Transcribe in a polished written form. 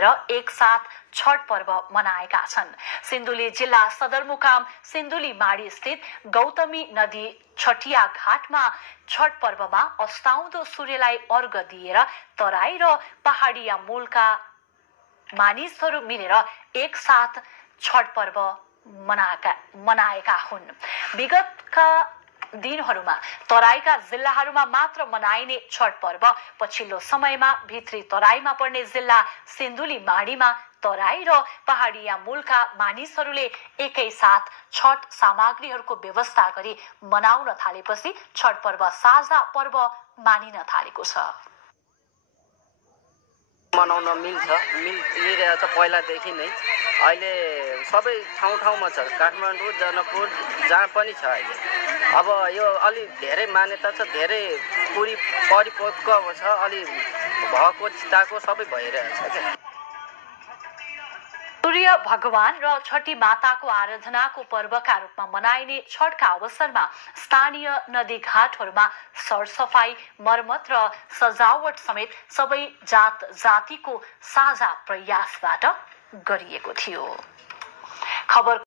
मिलेर एकसाथ छठ पर्व मनाएका छन्। सिन्धुली जिल्ला सदरमुकाम सिन्धुली माडी स्थित गौतमी नदी छठिया घाटमा छठ पर्वमा अस्ताउँदो सूर्यलाई अर्घ दिएर तराई र पहाडिया मूलका मानिसहरू मिलेर एकसाथ छठ पर्व मनाएका हुन्। विगतका दिनहरूमा तराईका जिल्लाहरूमा मात्र मनाइने छठ पर्व पछिल्लो समयमा भित्री तराईमा पर्ने जिल्ला सिन्धुली माडीमा तराई र पहाडिया मूलका मानिसहरूले एकैसाथ छठ सामग्रीहरूको व्यवस्था गरी मनाउन थालेपछि छठ पर्व साझा पर्व मानिन थालेको छ। मनाउन मिलिरहेछ पहिलादेखि नै। अहिले सबै ठाउँमा छ, काठमाडौँ जनकपुर जहाँ पनि छ। अहिले अब यो अलि धेरै मान्यता छ, धेरै परिपक्व छ, अलि भएको चिताको सबै भइरहेछ क्या। सूर्य भगवान र छठी माताको आराधनाको पर्वका रूपमा मनाइने छठका अवसरमा स्थानीय नदी घाटहरूमा सरसफाई, मर्मत र सजावट समेत सबै जात जातिको साझा प्रयासबाट गरिएको थियो। खबर